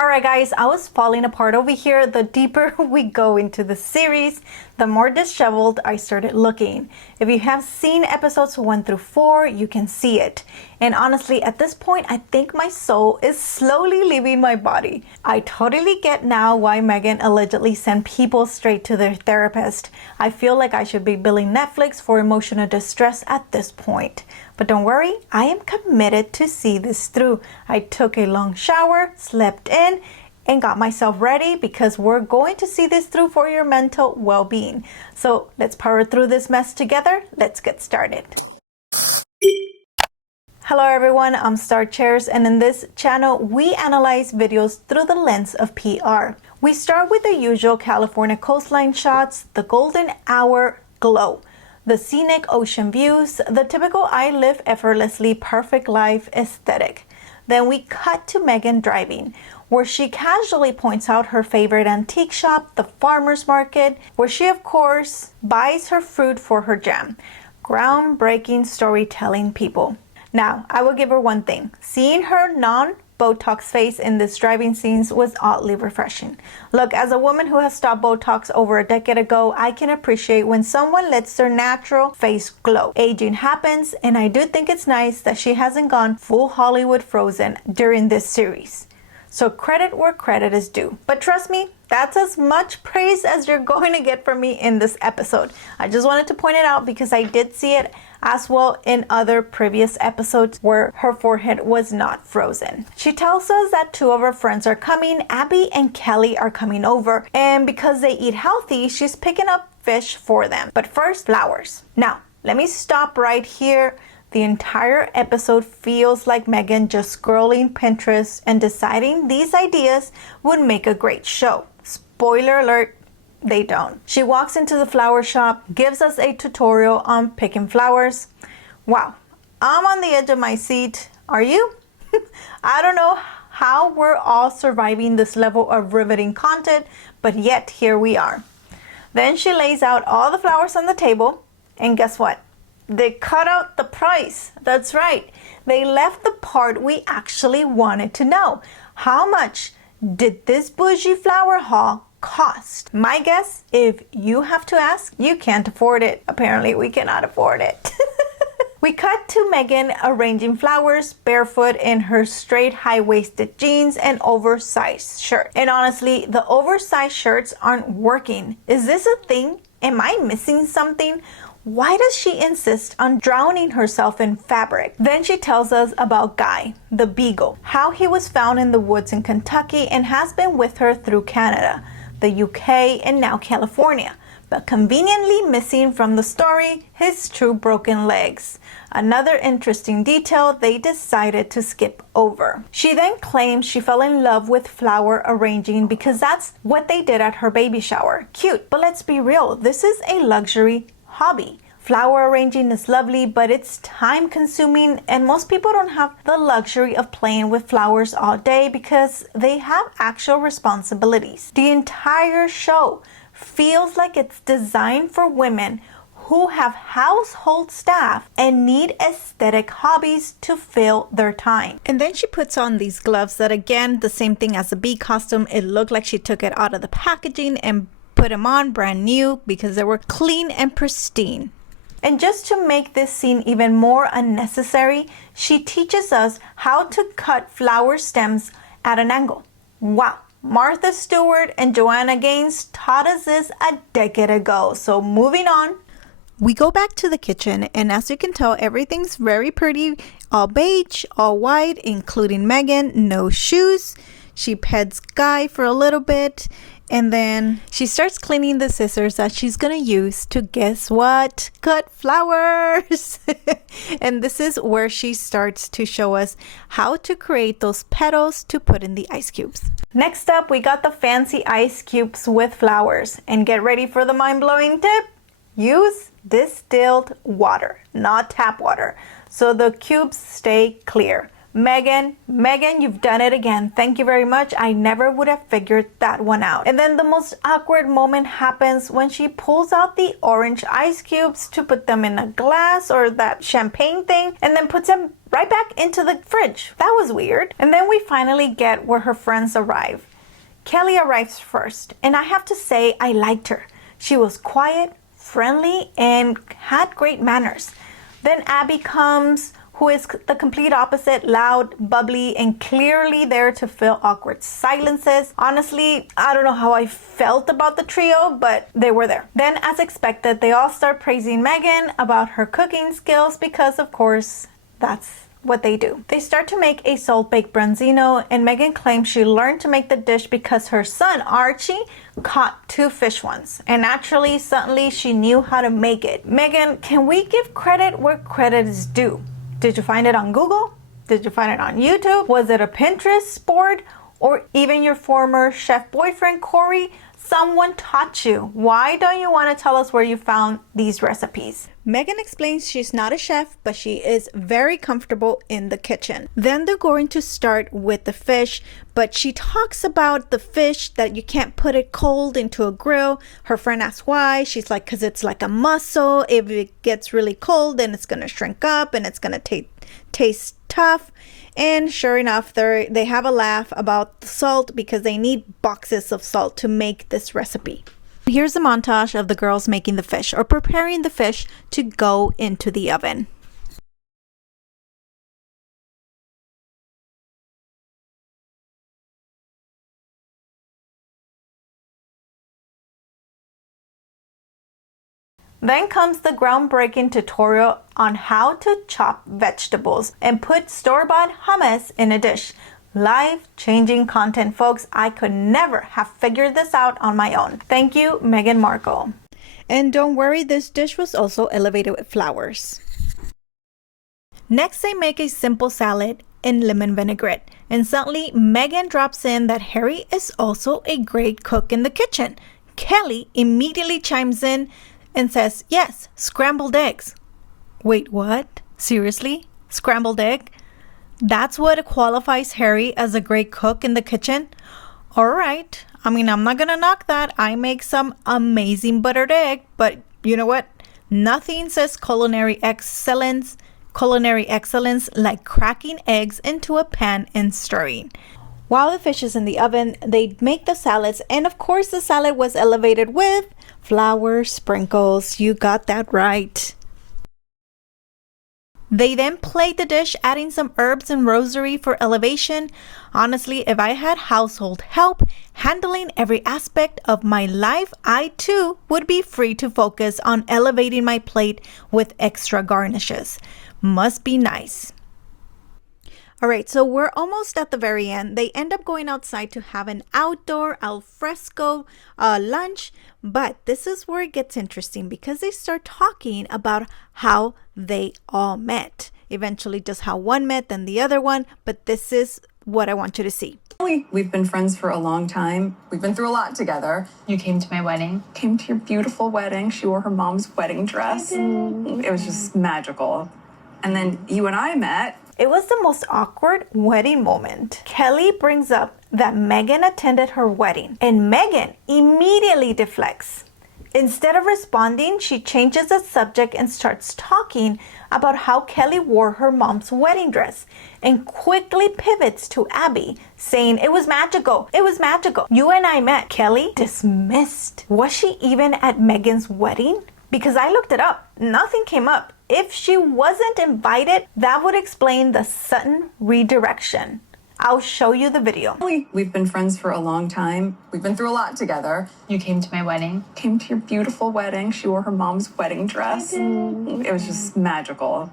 Alright guys, I was falling apart over here. The deeper we go into the series, the more disheveled I started looking. If you have seen episodes 1 through 4, you can see it. And honestly, at this point, I think my soul is slowly leaving my body. I totally get now why Meghan allegedly sent people straight to their therapist. I feel like I should be billing Netflix for emotional distress at this point. But don't worry, I am committed to see this through. I took a long shower, slept in, and got myself ready because we're going to see this through for your mental well-being. So let's power through this mess together. Let's get started. Hello everyone, I'm Star Chairs, and in this channel we analyze videos through the lens of PR. We start with the usual California coastline shots, the golden hour glow, the scenic ocean views, the typical I live effortlessly perfect life aesthetic. Then we cut to Meghan driving, where she casually points out her favorite antique shop, the farmer's market, where she of course buys her fruit for her jam. Groundbreaking storytelling, people. Now, I will give her one thing. Seeing her non-Botox face in this driving scenes was oddly refreshing. Look, as a woman who has stopped Botox over a decade ago, I can appreciate when someone lets their natural face glow. Aging happens, and I do think it's nice that she hasn't gone full Hollywood Frozen during this series. So credit where credit is due. But trust me, that's as much praise as you're going to get from me in this episode. I just wanted to point it out because I did see it as well in other previous episodes where her forehead was not frozen. She tells us that 2 of her friends are coming. Abby and Kelly are coming over, and because they eat healthy, she's picking up fish for them. But first, flowers. Now, let me stop right here. The entire episode feels like Meghan just scrolling Pinterest and deciding these ideas would make a great show. Spoiler alert, they don't. She walks into the flower shop, gives us a tutorial on picking flowers. Wow, I'm on the edge of my seat. Are you? I don't know how we're all surviving this level of riveting content, but yet here we are. Then she lays out all the flowers on the table, and guess what? They cut out the price. That's right. They left the part we actually wanted to know. How much did this bougie flower haul cost? My guess, if you have to ask, you can't afford it. Apparently, we cannot afford it. We cut to Meghan arranging flowers, barefoot in her straight high-waisted jeans and oversized shirt. And honestly, the oversized shirts aren't working. Is this a thing? Am I missing something? Why does she insist on drowning herself in fabric? Then she tells us about Guy, the beagle, how he was found in the woods in Kentucky and has been with her through Canada, the UK, and now California, but conveniently missing from the story his 2 broken legs. Another interesting detail they decided to skip over. She then claims she fell in love with flower arranging because that's what they did at her baby shower. Cute, but let's be real, this is a luxury hobby. Flower arranging is lovely, but it's time consuming, and most people don't have the luxury of playing with flowers all day because they have actual responsibilities. The entire show feels like it's designed for women who have household staff and need aesthetic hobbies to fill their time. And then she puts on these gloves that, again, the same thing as the bee costume. It looked like she took it out of the packaging and put them on brand new because they were clean and pristine. And just to make this scene even more unnecessary, she teaches us how to cut flower stems at an angle. Wow, Martha Stewart and Joanna Gaines taught us this a decade ago. So moving on. We go back to the kitchen, and as you can tell, everything's very pretty, all beige, all white, including Meghan, no shoes. She pets Guy for a little bit, and then she starts cleaning the scissors that she's gonna use to, guess what? Cut flowers. And this is where she starts to show us how to create those petals to put in the ice cubes. Next up, we got the fancy ice cubes with flowers. And get ready for the mind-blowing tip. Use distilled water, not tap water, so the cubes stay clear. Meghan, you've done it again. Thank you very much. I never would have figured that one out. And then the most awkward moment happens when she pulls out the orange ice cubes to put them in a glass or that champagne thing and then puts them right back into the fridge. That was weird. And then we finally get where her friends arrive. Kelly arrives first, and I have to say I liked her. She was quiet, friendly, and had great manners. Then Abby comes, who is the complete opposite, loud, bubbly, and clearly there to fill awkward silences. Honestly, I don't know how I felt about the trio, but they were there. Then, as expected, they all start praising Meghan about her cooking skills because, of course, that's what they do. They start to make a salt-baked branzino, and Meghan claims she learned to make the dish because her son, Archie, caught 2 fish once. And naturally, suddenly, she knew how to make it. Meghan, can we give credit where credit is due? Did you find it on Google? Did you find it on YouTube? Was it a Pinterest board? Or even your former chef boyfriend, Corey? Someone taught you. Why don't you want to tell us where you found these recipes? Meghan explains she's not a chef, but she is very comfortable in the kitchen. Then they're going to start with the fish, but she talks about the fish that you can't put it cold into a grill. Her friend asks why. She's like, because it's like a mussel. If it gets really cold, then it's going to shrink up and it's going to taste tough. And sure enough, they have a laugh about the salt because they need boxes of salt to make this recipe. Here's a montage of the girls making the fish or preparing the fish to go into the oven. Then comes the groundbreaking tutorial on how to chop vegetables and put store-bought hummus in a dish. Life-changing content, folks. I could never have figured this out on my own. Thank you, Meghan Markle. And don't worry, this dish was also elevated with flowers. Next, they make a simple salad in lemon vinaigrette. And suddenly, Meghan drops in that Harry is also a great cook in the kitchen. Kelly immediately chimes in and says, yes, scrambled eggs. Wait, what? Seriously? Scrambled egg? That's what qualifies Harry as a great cook in the kitchen? All right. I mean, I'm not gonna knock that. I make some amazing buttered egg, but you know what? Nothing says culinary excellence like cracking eggs into a pan and stirring. While the fish is in the oven, they make the salads, and of course the salad was elevated with flour sprinkles. You got that right. They then plate the dish, adding some herbs and rosemary for elevation. Honestly, if I had household help handling every aspect of my life, I too would be free to focus on elevating my plate with extra garnishes. Must be nice. All right, so we're almost at the very end. They end up going outside to have an outdoor al fresco lunch, but this is where it gets interesting because they start talking about how they all met. Eventually just how one met, then the other one, but this is what I want you to see. We've been friends for a long time. We've been through a lot together. You came to my wedding? Came to your beautiful wedding. She wore her mom's wedding dress. It was just magical. And then you and I met. It was the most awkward wedding moment. Kelly brings up that Meghan attended her wedding, and Meghan immediately deflects. Instead of responding, she changes the subject and starts talking about how Kelly wore her mom's wedding dress and quickly pivots to Abby, saying it was magical. It was magical. You and I met. Kelly dismissed. Was she even at Meghan's wedding? Because I looked it up. Nothing came up. If she wasn't invited, that would explain the sudden redirection. I'll show you the video. We've been friends for a long time. We've been through a lot together. You came to my wedding? Came to your beautiful wedding. She wore her mom's wedding dress. It was just magical.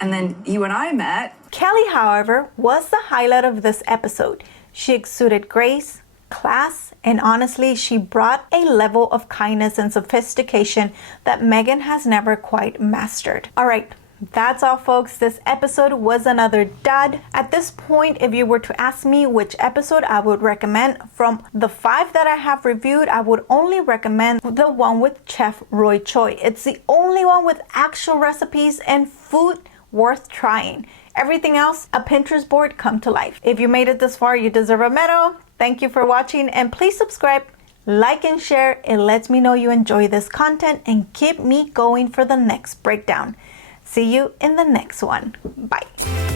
And then you and I met. Kelly, however, was the highlight of this episode. She exuded grace, class, and honestly, she brought a level of kindness and sophistication that Meghan has never quite mastered. All right, that's all, folks. This episode was another dud. At this point, if you were to ask me which episode I would recommend from the 5 that I have reviewed, I would only recommend the one with Chef Roy Choi. It's the only one with actual recipes and food worth trying. Everything else, a Pinterest board come to life. If you made it this far, you deserve a medal. Thank you for watching, and please subscribe, like, and share. It lets me know you enjoy this content and keep me going for the next breakdown. See you in the next one. Bye.